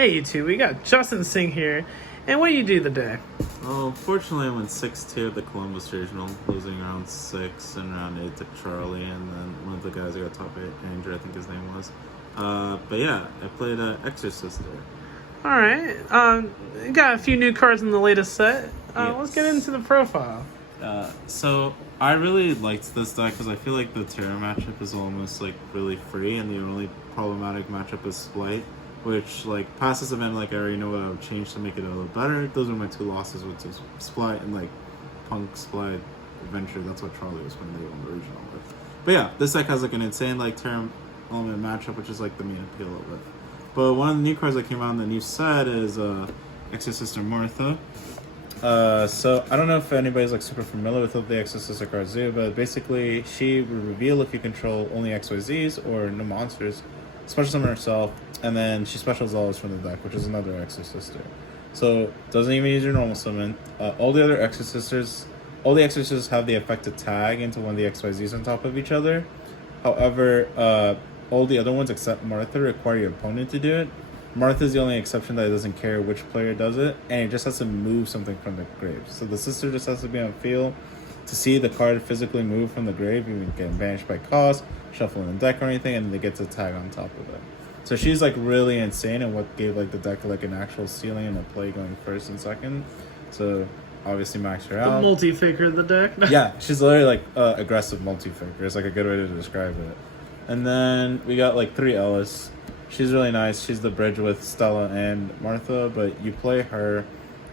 Hey YouTube, we got Justin Singh here, and what do you do today? Well, unfortunately, I went 6-2 at the Columbus Regional, losing round 6 and round 8 to Charlie, and then one of the guys who got top 8, Andrew, I think his name was. But yeah, I played Exosister. Alright, you got a few new cards in the latest set. Yes. Let's get into the profile. So I really liked this deck because I feel like the Terra matchup is almost like really free, and the only problematic matchup is Splight, which like past this event, like I already know what I would change to make it a little better. Those are my two losses, with Splight and like Punk Splight Adventure. That's what Charlie was playing. They won the regional with. But yeah, this deck has like an insane like Terra element matchup, which is like the main appeal of it. But one of the new cards that came out in the new set is Exosister Martha. So I don't know if anybody's like super familiar with what the Exosister cards do, but basically she will reveal if you control only XYZs or no monsters, special summon herself, and then she specials always from the deck, which is another Exosister. So doesn't even use your normal summon. All the Exorcists have the effect to tag into one of the XYZs on top of each other. However, all the other ones except Martha require your opponent to do it. Martha's the only exception that doesn't care which player does it, and it just has to move something from the grave. So the sister just has to be on field to see the card physically move from the grave, even get banished by cost, shuffle in the deck or anything, and they get to tag on top of it. So she's like really insane, and what gave like the deck like an actual ceiling and a play going first and second. So obviously max her out. The multi-faker of the deck. Yeah, she's literally like aggressive multi-faker. It's like a good way to describe it. And then we got like 3 Ellis. She's really nice. She's the bridge with Stella and Martha, but you play her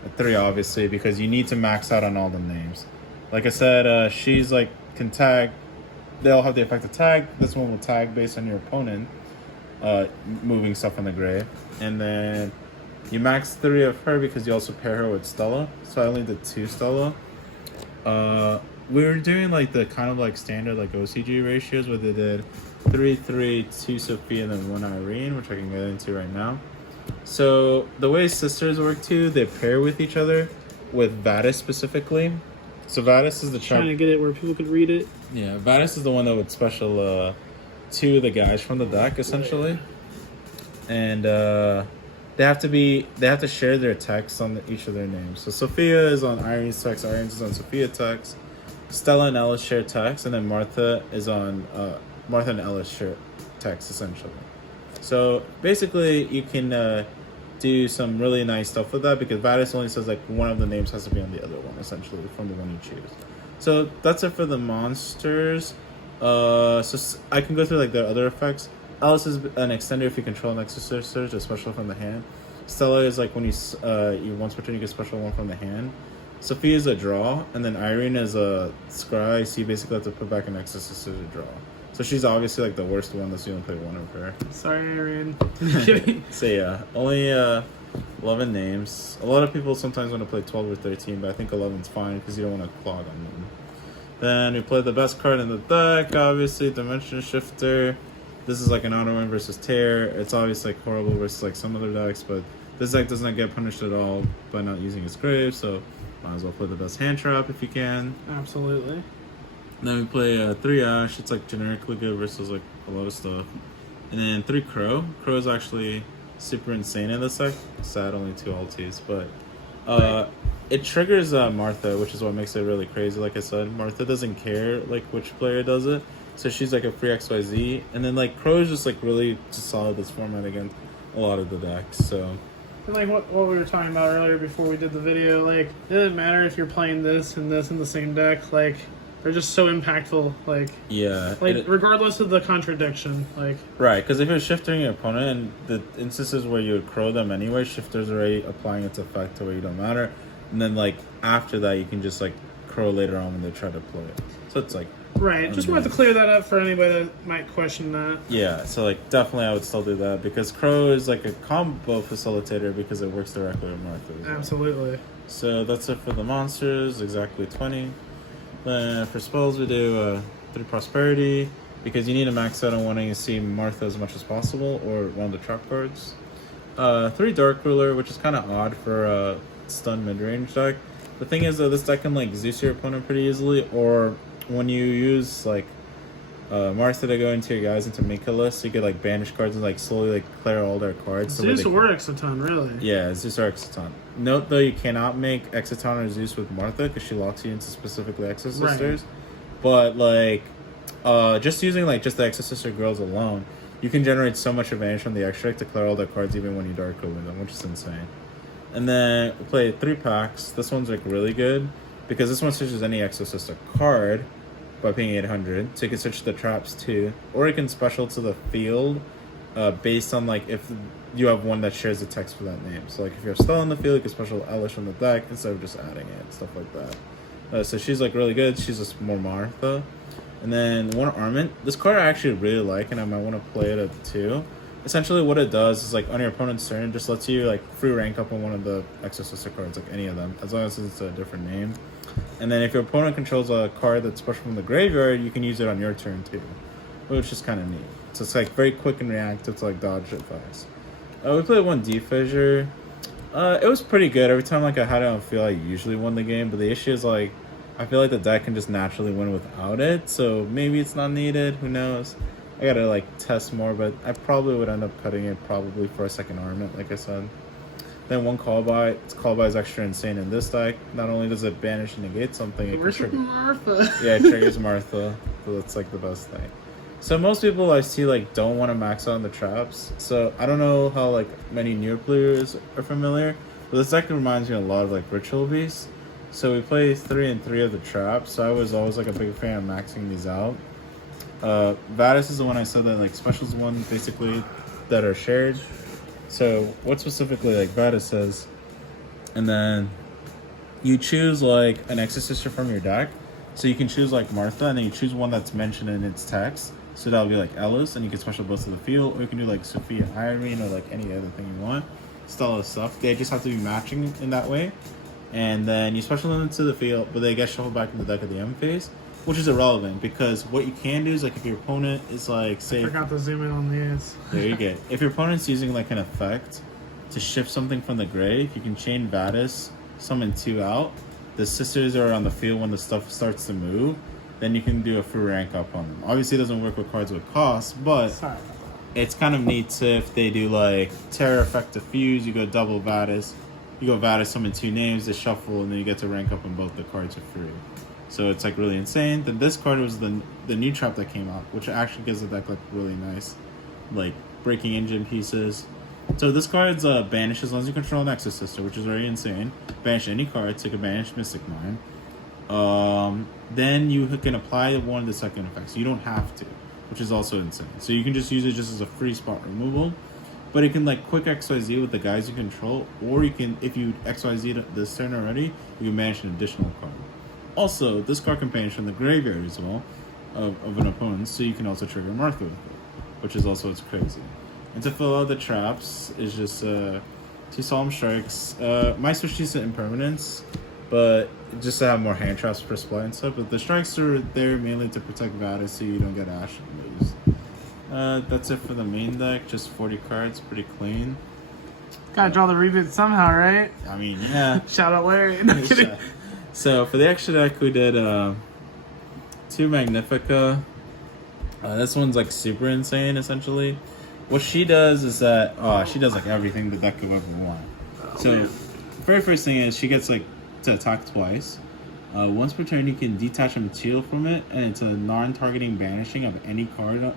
at 3 obviously because you need to max out on all the names. Like I said, she's like can tag. They all have the effect to tag. This one will tag based on your opponent moving stuff on the grave. And then you max 3 of her because you also pair her with Stella. So I only did 2 Stella. We were doing like the kind of like standard like OCG ratios where they did 3-3, 2 Sophia, and then 1 Irene, which I can get into right now. So the way sisters work too, they pair with each other with Vadis specifically. So Vadis is the trying to get it where people could read it. Yeah, Vadis is the one that would special 2 of the guys from the deck essentially, and they have to share their text on each of their names. So Sophia is on Irene's text, Irene's is on Sophia text. Stella and Ellis share text, and then Martha is on Martha and Ellis share text essentially. So basically, you can do some really nice stuff with that because Vadis only says like one of the names has to be on the other one essentially from the one you choose. So that's it for the monsters. So I can go through like the other effects. Ellis is an extender if you control an Exosister, a special from the hand. Stella is like when you once per turn you get special one from the hand. Sophia is a draw, and then Irene is a scry, so you basically have to put back an Exosister to draw. So she's obviously like the worst one unless you only play one of her. Sorry, Irene. So yeah, only 11 names. A lot of people sometimes want to play 12 or 13, but I think 11's fine because you don't want to clog on them. Then we play the best card in the deck, obviously, Dimension Shifter. This is like an auto win versus tear. It's obviously like horrible versus like some other decks, but this deck does not get punished at all by not using its grave, so might as well play the best hand trap if you can. Absolutely. Then we play 3 Ash. It's like generically good versus like a lot of stuff. And then 3 Crow. Crow is actually super insane in this deck. Sad, only 2 alties, but it triggers Martha, which is what makes it really crazy. Like I said, Martha doesn't care like which player does it, so she's like a free XYZ. And then like Crow is just like really just solid this format against a lot of the decks. So. And like what we were talking about earlier before we did the video, like it doesn't matter if you're playing this and this in the same deck, like they're just so impactful, like yeah, like regardless of the contradiction, like right, because if you're shifting your opponent and the instances where you would crow them anyway, shifter's already applying its effect to where you don't matter, and then like after that you can just like crow later on when they try to play it. So it's like right. Just wanted to clear that up for anybody that might question that. Yeah, so like definitely I would still do that because Crow is like a combo facilitator because it works directly with Martha. Absolutely. So that's it for the monsters, exactly 20. Then for spells we do 3 Prosperity because you need to max out on wanting to see Martha as much as possible or one of the trap cards. 3 Dark Ruler, which is kind of odd for a stun mid-range deck. The thing is though, this deck can like Zeus your opponent pretty easily, or when you use like Martha to go into your guys into make a list, so you could like banish cards and like slowly like clear all their cards. Zeus works a ton, really. Yeah, Zeus or Exoton. Note though, you cannot make Exoton or Zeus with Martha because she locks you into specifically Exosisters. Right. But like, just using like just the Exosister girls alone, you can generate so much advantage from the extract to clear all their cards even when you dark open them, which is insane. And then we play 3 packs. This one's like really good because this one switches any Exosister card by paying 800. So you can switch the traps too, or you can special to the field based on like if you have one that shares the text for that name. So like if you have Stella in the field, you can special Elish from the deck instead of just adding it, stuff like that. So she's like really good. She's just more Martha. And then one Armament. This card I actually really like, and I might want to play it at 2. Essentially, what it does is like on your opponent's turn, just lets you like free rank up on one of the Exosister cards, like any of them, as long as it's a different name. And then if your opponent controls a card that's special from the graveyard, you can use it on your turn too, which is kind of neat. So it's like very quick and reactive to like dodge effects. We played 1 D-Fissure. It was pretty good. Every time like I had it on field, I usually won the game. But the issue is like I feel like the deck can just naturally win without it. So maybe it's not needed. Who knows? I gotta like test more, but I probably would end up cutting it probably for a second Armament, like I said. Then 1 Call By. Its Call By is extra insane in this deck. Not only does it banish and negate something, it Worship Martha. Yeah, it triggers Martha. So that's like the best thing. So most people I see like don't want to max out on the traps. So I don't know how like many newer players are familiar, but this deck reminds me a lot of like Ritual Beast. So we play 3 and 3 of the traps. So I was always like a big fan of maxing these out. Vadis is the one I said that like specials one basically that are shared. So what specifically like Vadis says, and then you choose like an Exosister from your deck. So you can choose like Martha, and then you choose one that's mentioned in its text. So that'll be like Ellis, and you can special both to the field, or you can do like Sophia Irene or like any other thing you want. Stella stuff. They just have to be matching in that way. And then you special them to the field, but they get shuffled back in the deck at the end phase, which is irrelevant because what you can do is like if your opponent is like say I forgot to zoom in on these. there you go. If your opponent's using like an effect to shift something from the grave, you can chain Vadis, summon 2 out. The sisters are on the field when the stuff starts to move. Then you can do a free rank up on them. Obviously, it doesn't work with cards with cost, but it's kind of neat to if they do like Terror Effect Diffuse, you go double Vadis. You go Vadis, summon 2 names, they shuffle, and then you get to rank up on both the cards for free. So it's like really insane. Then this card was the new trap that came out, which actually gives the deck like really nice, like breaking engine pieces. So this card's banish as long as you control an Exosister, which is very insane. Banish any card, take a banish Mystic Mine. Then you can apply one of the second effects. You don't have to, which is also insane. So you can just use it just as a free spot removal. But it can like quick XYZ with the guys you control, or you can, if you XYZ this turn already, you can banish an additional card. Also, this card can banish from the graveyard as well of an opponent, so you can also trigger Martha with it, which is also it's crazy. And to fill out the traps is just 2 Solemn Strikes. Might switch these to Impermanence, but just to have more hand traps per splay and stuff. But the strikes are there mainly to protect Vadis so you don't get Ash and lose. That's it for the main deck. Just 40 cards, pretty clean. Gotta draw the reboot somehow, right? I mean, yeah. Shout out Larry. No kidding. So for the extra deck, we did 2 Magnifica. This one's like super insane, essentially. What she does is that she does like everything the deck could ever want. So the very first thing is she gets like to attack twice. Once per turn, you can detach a material from it, and it's a non-targeting banishing of any card.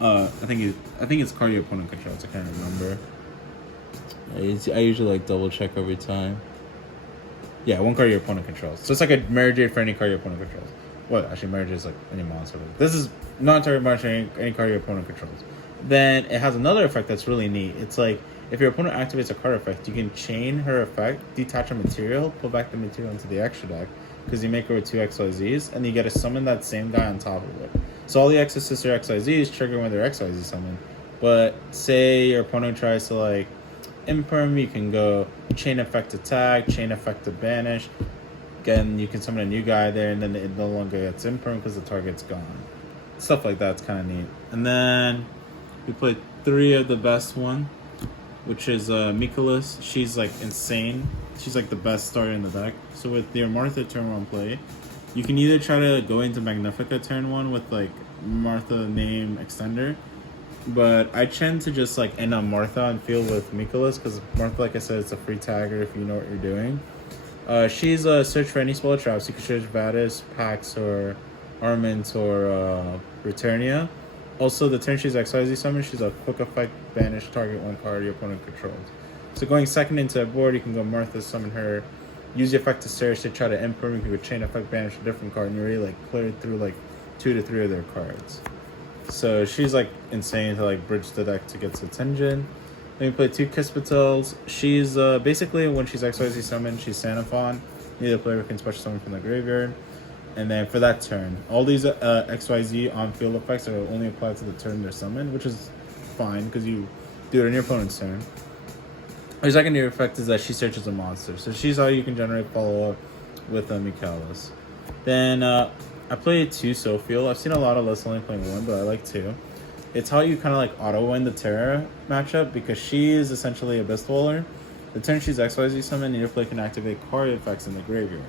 I think it's card your opponent controls. I can't remember. I usually like double check every time. Yeah, 1 card your opponent controls. So it's like a Marriage for any card your opponent controls. Well, actually, Marriage is like any monster. This is non-target banishing any card your opponent controls. Then it has another effect that's really neat. It's like if your opponent activates a card effect, you can chain her effect, detach a material, put back the material into the extra deck because you make her with 2 XYZs, and you get to summon that same guy on top of it. So all the Exosister XYZs trigger when they're XYZ summoned. But say your opponent tries to like Imperm, you can go chain effect attack, chain effect to banish. Again, you can summon a new guy there, and then it no longer gets Imperm because the target's gone. Stuff like that's kind of neat. And then we played 3 of the best one, which is Mikolas. She's like insane. She's like the best starter in the deck. So with your Martha turn 1 play, you can either try to go into Magnifica turn 1 with like Martha name extender. But I tend to just like end on Martha and field with Mikolas because Martha, like I said, it's a free tagger if you know what you're doing. She's search for any spell traps. You can search Vadis, Pax, or Armament, or Returnia. Also, the turn she's XYZ summon, she's a quick effect banish target one card your opponent controls. So going second into a board, you can go Martha, summon her, use the effect to search to try to imperm. You can go chain effect banish a different card, and you already like cleared through like 2 to 3 of their cards. So she's like insane to like bridge the deck to get to Tenjin. Then we play 2 Kispitels. She's basically when she's XYZ summoned, she's Sanaphon. Neither player can special summon from the graveyard. And then for that turn, all these XYZ on field effects are only applied to the turn they're summoned, which is fine because you do it on your opponent's turn. Her secondary effect is that she searches a monster. So she's how you can generate follow up with Mikalis. Then I played 2 Sophiel. I've seen a lot of lists only playing 1, but I like 2. It's how you kind of like auto-win the Terra matchup because she is essentially Abyss Dweller. The turn she's XYZ summoned, your player can activate card effects in the graveyard.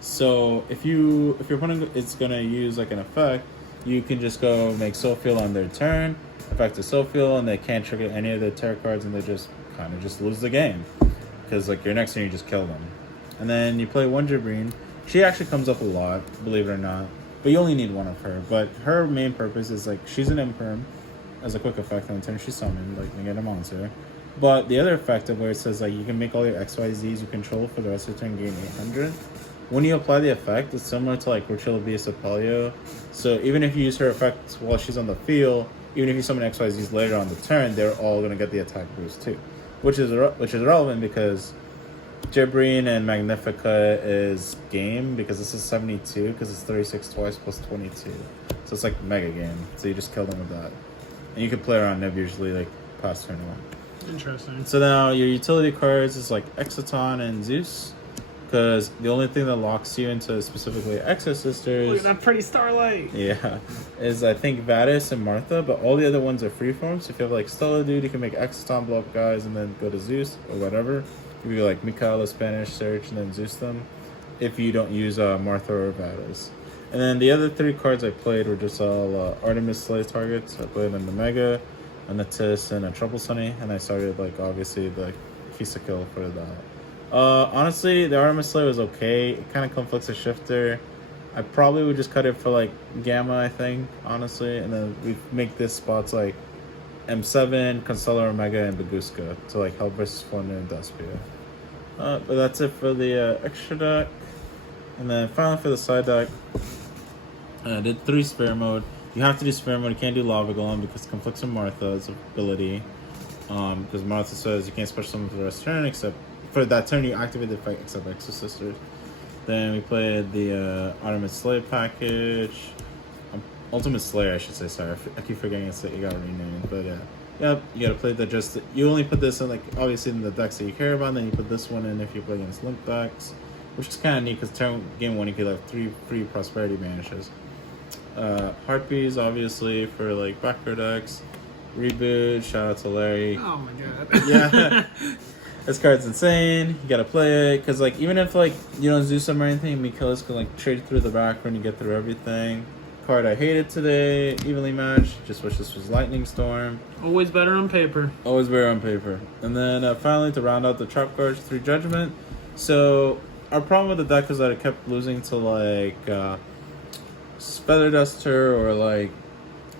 So if your opponent is going to use like an effect, you can just go make Sophiel on their turn, effect a Sophiel, and they can't trigger any of their Terra cards, and they just kind of just lose the game. Because like your next turn you just kill them. And then you play 1 Jabreen. She actually comes up a lot, believe it or not. But you only need 1 of her. But her main purpose is like she's an imperm as a quick effect on the turn she's summoned, like you get a monster. But the other effect of where it says like you can make all your XYZs you control for the rest of the turn gain 800. When you apply the effect, it's similar to like Ritual of Beast of Palio. So even if you use her effect while she's on the field, even if you summon XYZs later on the turn, they're all gonna get the attack boost too, which is relevant because Jabreen and Magnifica is game because this is 72 because it's 36 twice plus 22. So it's like mega game. So you just kill them with that. And you can play around Nib usually like past turn 1. Interesting. So now your utility cards is like Exoton and Zeus. Because the only thing that locks you into specifically Exosisters... Look at that pretty starlight! Yeah. Is I think Vadis and Martha, but all the other ones are freeform. So if you have like Stella Dude, you can make Exoton blow up guys and then go to Zeus or whatever. You can do like Mikhail, Spanish, Search, and then Zeus them. If you don't use Martha or Vadis. And then the other 3 cards I played were just all Artemis Slay targets. I played an Omega, an Atis, and a Trouble Sunny. And I started like obviously the Kisa kill for that. Honestly, the Artemis Slay was okay. It kind of conflicts a shifter. I probably would just cut it for like Gamma, I think, honestly. And then we make this spots like M7, Constellar Omega, and Baguska to like help versus Wonder and Despia. But that's it for the extra deck. And then finally for the side deck, I did 3 Spare Mode. You have to do Spare Mode. You can't do Lava Golem because it conflicts with Martha's ability. Because Martha says you can't special summon for the rest of the turn except for that turn you activate the effect except Exosisters. Then we played the Ultimate Slayer package. Ultimate Slayer, I should say, sorry. I keep forgetting it got renamed. But yeah. Yep, you gotta play the you only put this in like obviously in the decks that you care about, and then you put this one in if you play against Limp decks. Which is kinda neat because game 1 you could have 3 free prosperity banishes. Harpies obviously for like backer decks. Reboot, shout out to Larry. Oh my god. Yeah. This card's insane. You gotta play it because like even if like you don't Zeus them or anything, Mikolas can like trade through the back when you get through everything. Card I hated today, evenly matched. Just wish this was Lightning Storm. Always better on paper. Always better on paper. And then finally to round out the trap cards, 3 Judgment. So our problem with the deck was that it kept losing to like Feather Duster or like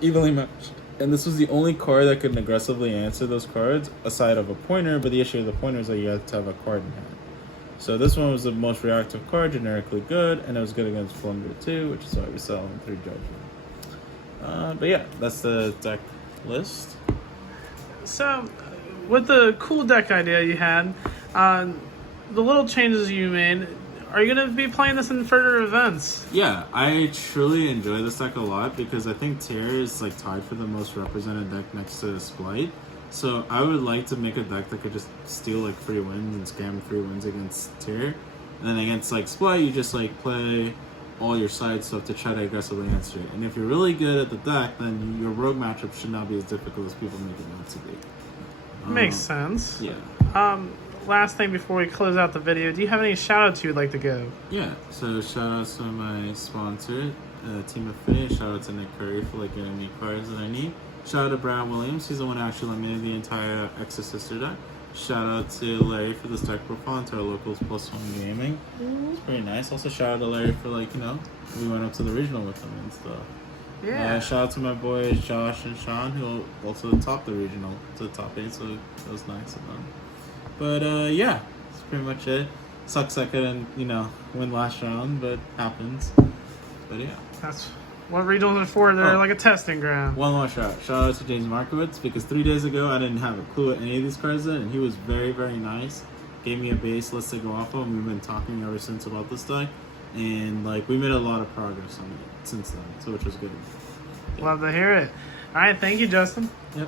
evenly matched. And this was the only card that could aggressively answer those cards, aside of a pointer, but the issue with the pointer is that you had to have a card in hand. So this one was the most reactive card, generically good, and it was good against Flunder too, which is why we sell in 3 Judgment. But yeah, that's the deck list. So, with the cool deck idea you had, the little changes you made, are you going to be playing this in further events? Yeah, I truly enjoy this deck a lot because I think Terror is like tied for the most represented deck next to Splight. So I would like to make a deck that could just steal like free wins and scam free wins against Terror. And then against like Splight, you just like play all your side stuff to try to aggressively answer it. And if you're really good at the deck, then your rogue matchup should not be as difficult as people make it out to be. Makes sense. Yeah. Last thing before we close out the video, do you have any shout outs you'd like to give? Yeah, so shout outs to my sponsor, Team of Fish. Shout out to Nick Curry for like getting me cards that I need. Shout out to Brad Williams. He's the one who actually laminated the entire Exosister deck. Shout out to Larry for this deck profile and to our locals +1 gaming. It's pretty nice. Also shout out to Larry for like, you know, we went up to the regional with him and stuff. Yeah. Shout out to my boys Josh and Sean who also topped the regional to the top 8, so that was nice of them. But yeah, that's pretty much it. Sucks I couldn't, you know, win last round, but happens. But yeah. That's what regionals are for. They're like a testing ground. One more shout out to James Markowitz, because 3 days ago I didn't have a clue what any of these cards did, and he was very, very nice. Gave me a base list to go off of, and we've been talking ever since about this deck, and like we made a lot of progress on it since then, so which was good. Love to hear it. All right, thank you, Justin. Yep.